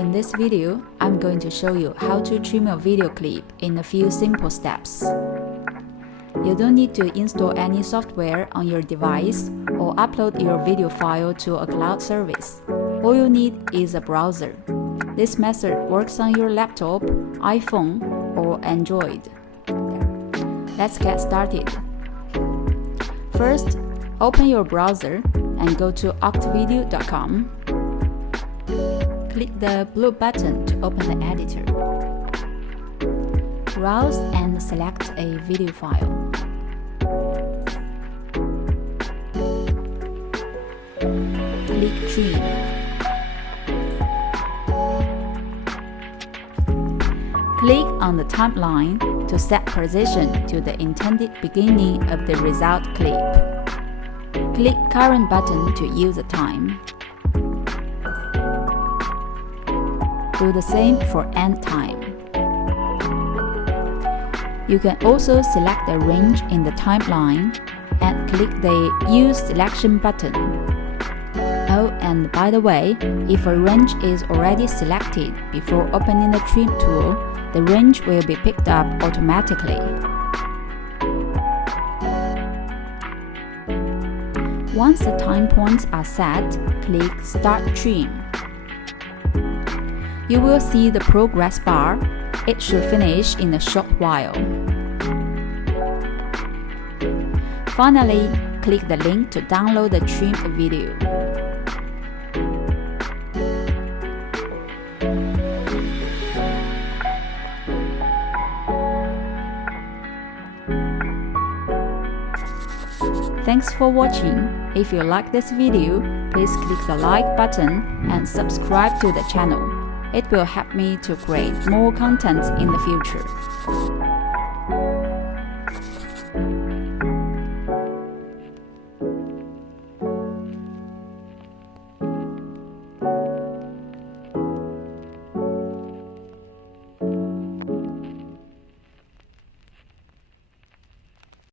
In this video, I'm going to show you how to trim a video clip in a few simple steps. You don't need to install any software on your device or upload your video file to a cloud service. All you need is a browser. This method works on your laptop, iPhone, or Android. Let's get started. First, open your browser and go to octvideo.com. Click the blue button to open the editor. Browse and select a video file. Click Trim. Click on the timeline to set position to the intended beginning of the result clip. Click Current button to use the time. Do the same for end time. You can also select the range in the timeline and click the Use Selection button. Oh, and by the way, if a range is already selected before opening the trim tool, the range will be picked up automatically. Once the time points are set, click Start Trim. You will see the progress bar. It should finish in a short while. Finally, click the link to download the trimmed video. Thanks for watching. If you like this video, please click the like button and subscribe to the channel. It will help me to create more content in the future.